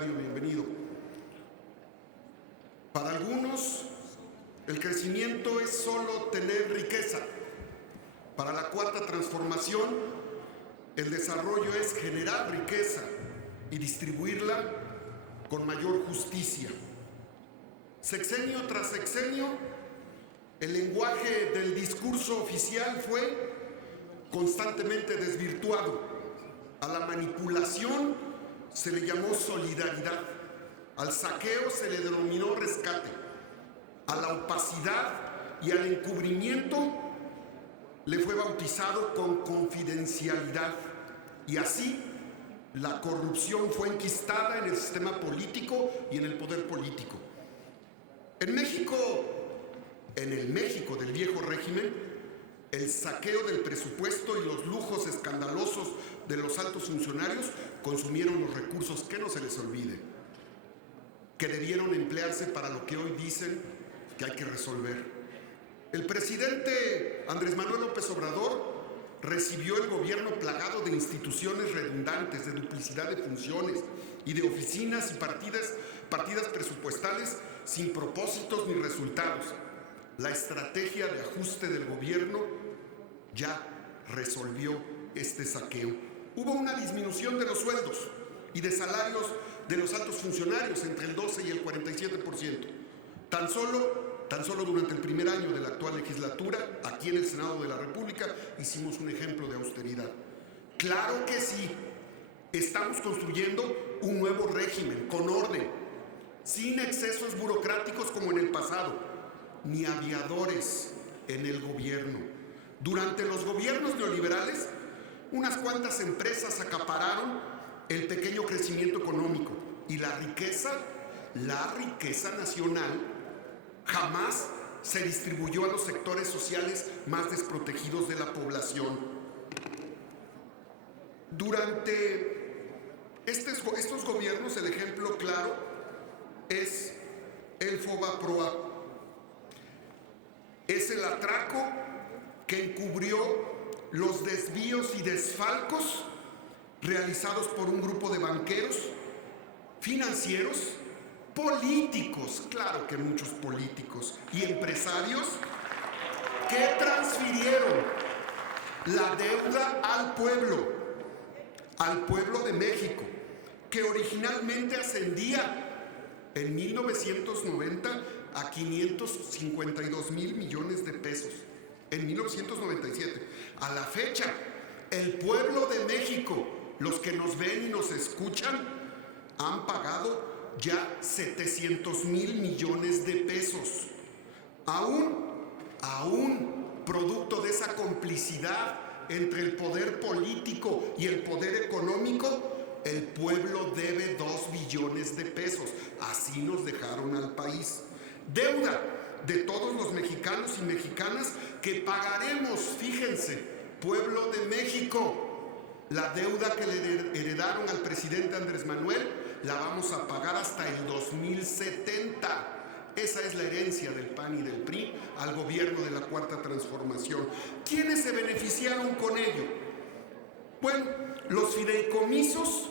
secretario, bienvenido. Para algunos, el crecimiento es solo tener riqueza. Para la Cuarta Transformación, el desarrollo es generar riqueza y distribuirla con mayor justicia. Sexenio tras sexenio, el lenguaje del discurso oficial fue constantemente desvirtuado. A la manipulación se le llamó solidaridad, al saqueo se le denominó rescate, a la opacidad y al encubrimiento le fue bautizado con confidencialidad, y así la corrupción fue enquistada en el sistema político y en el poder político. En México, en el México del viejo régimen, el saqueo del presupuesto y los lujos escandalosos de los altos funcionarios consumieron los recursos, que no se les olvide, que debieron emplearse para lo que hoy dicen que hay que resolver. El presidente Andrés Manuel López Obrador recibió el gobierno plagado de instituciones redundantes, de duplicidad de funciones y de oficinas y partidas presupuestales sin propósitos ni resultados. La estrategia de ajuste del gobierno ya resolvió este saqueo. Hubo una disminución de los sueldos y de salarios de los altos funcionarios entre el 12 y el 47%. Tan solo durante el primer año de la actual legislatura, aquí en el Senado de la República, hicimos un ejemplo de austeridad. Claro que sí, estamos construyendo un nuevo régimen con orden, sin excesos burocráticos como en el pasado, ni aviadores en el gobierno. Durante los gobiernos neoliberales, unas cuantas empresas acapararon el pequeño crecimiento económico y la riqueza nacional jamás se distribuyó a los sectores sociales más desprotegidos de la población. Durante estos gobiernos, el ejemplo claro es el FOBAPROA. Es el atraco que encubrió los desvíos y desfalcos realizados por un grupo de banqueros, financieros, políticos, claro que muchos políticos, y empresarios que transfirieron la deuda al pueblo de México, que originalmente ascendía en 1990 a 552 mil millones de pesos, en 1997. A la fecha, el pueblo de México, los que nos ven y nos escuchan, han pagado ya 700 mil millones de pesos. Aún producto de esa complicidad entre el poder político y el poder económico, el pueblo debe 2 billones de pesos. Así nos dejaron al país. Deuda de todos los mexicanos y mexicanas que pagaremos, fíjense, pueblo de México. La deuda que le heredaron al presidente Andrés Manuel la vamos a pagar hasta el 2070. Esa es la herencia del PAN y del PRI al gobierno de la Cuarta Transformación. ¿Quiénes se beneficiaron con ello? Bueno, los fideicomisos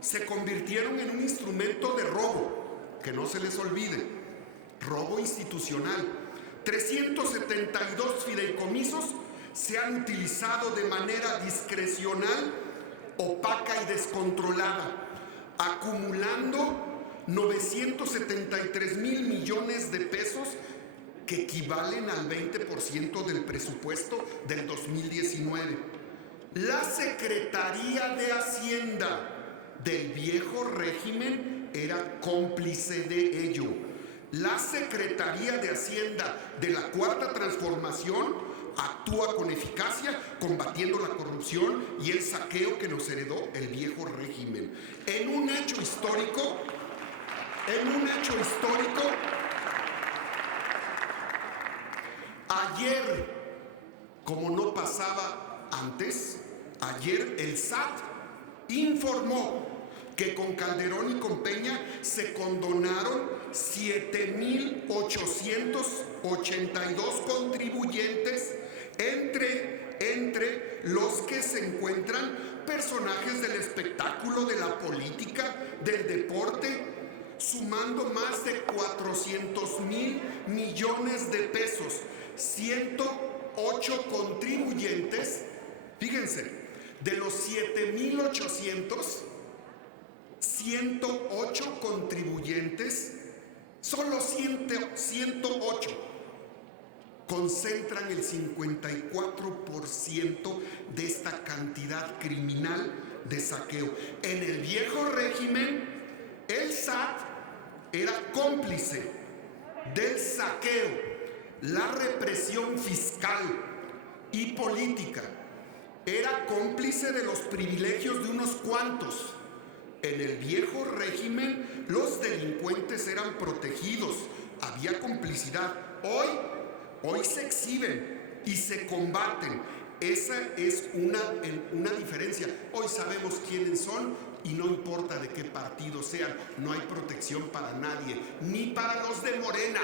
se convirtieron en un instrumento de robo, que no se les olvide, robo institucional. 372 fideicomisos se han utilizado de manera discrecional, opaca y descontrolada, acumulando 973 mil millones de pesos, que equivalen al 20% del presupuesto del 2019. La Secretaría de Hacienda del viejo régimen era cómplice de ello. La Secretaría de Hacienda de la Cuarta Transformación actúa con eficacia combatiendo la corrupción y el saqueo que nos heredó el viejo régimen. En un hecho histórico, ayer, como no pasaba antes, ayer el SAT informó que con Calderón y con Peña se condonaron 7,882 contribuyentes entre los que se encuentran personajes del espectáculo, de la política, del deporte, sumando más de 400,000 millones de pesos. 108 contribuyentes, fíjense, de los 7,800, 108 contribuyentes, solo 108 concentran el 54% de esta cantidad criminal de saqueo. En el viejo régimen, el SAT era cómplice del saqueo, la represión fiscal y política. Era cómplice de los privilegios de unos cuantos. En el viejo régimen, los delincuentes eran protegidos, había complicidad. Hoy se exhiben y se combaten. Esa es una diferencia. Hoy sabemos quiénes son y no importa de qué partido sean. No hay protección para nadie, ni para los de Morena,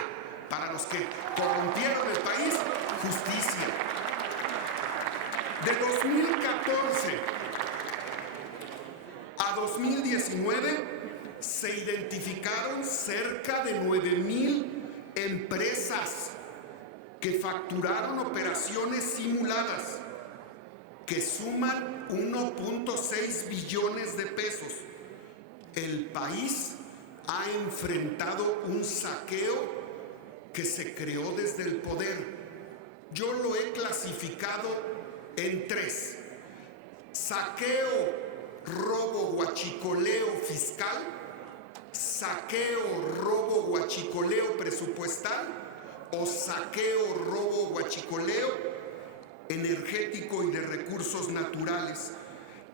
para los que corrompieron el país, justicia. De 2014 a 2019 se identificaron cerca de 9,000 empresas que facturaron operaciones simuladas que suman 1.6 billones de pesos. El país ha enfrentado un saqueo que se creó desde el poder. Yo lo he clasificado en 3: saqueo, robo, huachicoleo fiscal, saqueo, robo, huachicoleo presupuestal, o saqueo, robo, huachicoleo energético y de recursos naturales.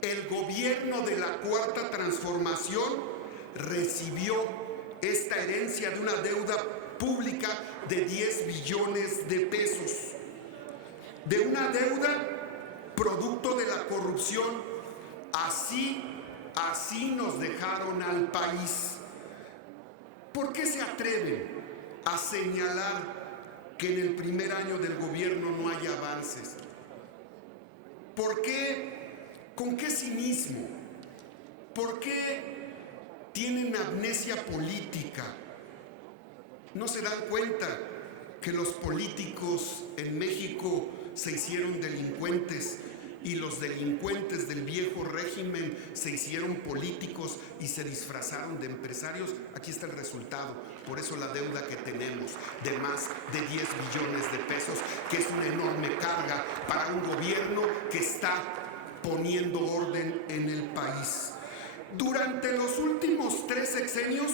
El gobierno de la Cuarta Transformación recibió esta herencia de una deuda pública de 10 billones de pesos, de una deuda producto de la corrupción. Así nos dejaron al país. ¿Por qué se atreven a señalar que en el primer año del gobierno no hay avances? ¿Por qué? ¿Con qué cinismo? ¿Por qué tienen amnesia política? ¿No se dan cuenta que los políticos en México se hicieron delincuentes y los delincuentes del viejo régimen se hicieron políticos y se disfrazaron de empresarios? Aquí está el resultado. Por eso la deuda que tenemos de más de 10 billones de pesos, que es una enorme carga para un gobierno que está poniendo orden en el país. Durante los últimos 3 sexenios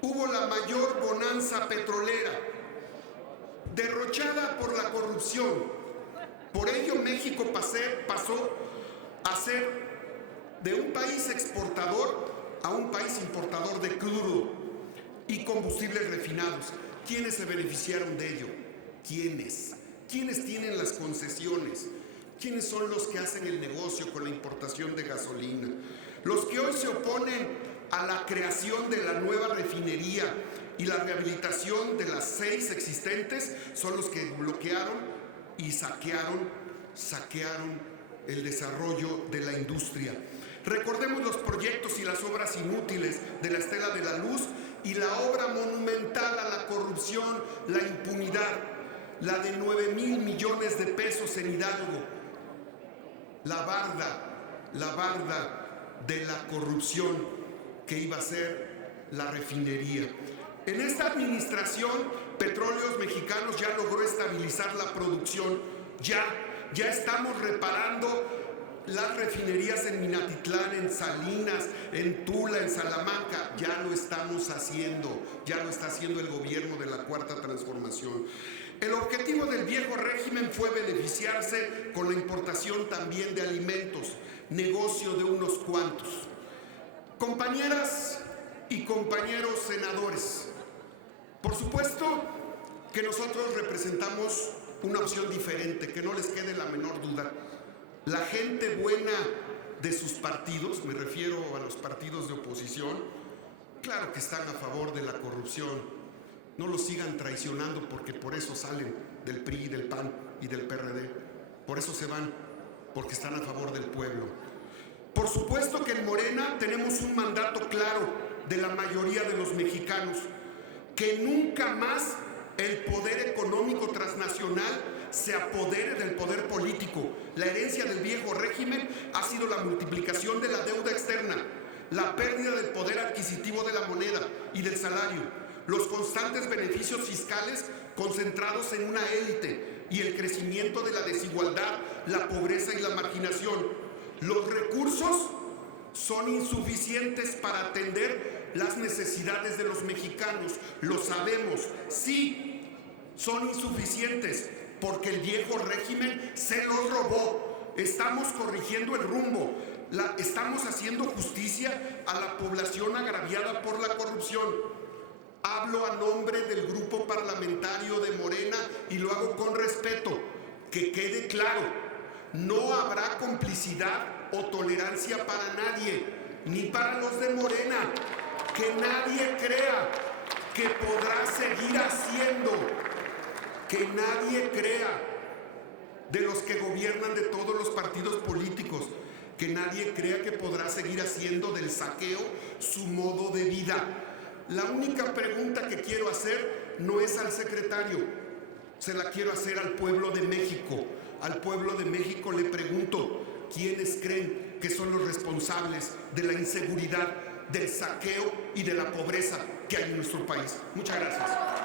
hubo la mayor bonanza petrolera, derrochada por la corrupción. Por ello, México pasó a ser de un país exportador a un país importador de crudo y combustibles refinados. ¿Quiénes se beneficiaron de ello? ¿Quiénes? ¿Quiénes tienen las concesiones? ¿Quiénes son los que hacen el negocio con la importación de gasolina? Los que hoy se oponen a la creación de la nueva refinería y la rehabilitación de las 6 existentes son los que bloquearon y saquearon el desarrollo de la industria. Recordemos los proyectos y las obras inútiles de la Estela de la Luz y la obra monumental a la corrupción, la impunidad, la de 9,000 millones de pesos en Hidalgo, la barda de la corrupción que iba a ser la refinería. En esta administración, Petróleos Mexicanos ya logró estabilizar la producción. Ya estamos reparando las refinerías en Minatitlán, en Salinas, en Tula, en Salamanca. Ya lo estamos haciendo. Ya lo está haciendo el gobierno de la Cuarta Transformación. El objetivo del viejo régimen fue beneficiarse con la importación también de alimentos, negocio de unos cuantos. Compañeras y compañeros senadores, por supuesto que nosotros representamos una opción diferente, que no les quede la menor duda. La gente buena de sus partidos, me refiero a los partidos de oposición, claro que están a favor de la corrupción. No los sigan traicionando, porque por eso salen del PRI, del PAN y del PRD. Por eso se van, porque están a favor del pueblo. Por supuesto que en Morena tenemos un mandato claro de la mayoría de los mexicanos, que nunca más el poder económico transnacional se apodere del poder político. La herencia del viejo régimen ha sido la multiplicación de la deuda externa, la pérdida del poder adquisitivo de la moneda y del salario, los constantes beneficios fiscales concentrados en una élite y el crecimiento de la desigualdad, la pobreza y la marginación. Los recursos son insuficientes para atender las necesidades de los mexicanos, lo sabemos, sí, son insuficientes porque el viejo régimen se los robó. Estamos corrigiendo el rumbo, estamos haciendo justicia a la población agraviada por la corrupción. Hablo a nombre del grupo parlamentario de Morena y lo hago con respeto. Que quede claro, no habrá complicidad o tolerancia para nadie, ni para los de Morena. Que nadie crea que podrá seguir haciendo, que nadie crea de los que gobiernan de todos los partidos políticos, que nadie crea que podrá seguir haciendo del saqueo su modo de vida. La única pregunta que quiero hacer no es al secretario, se la quiero hacer al pueblo de México. Al pueblo de México le pregunto, ¿quiénes creen que son los responsables de la inseguridad, del saqueo y de la pobreza que hay en nuestro país? Muchas gracias.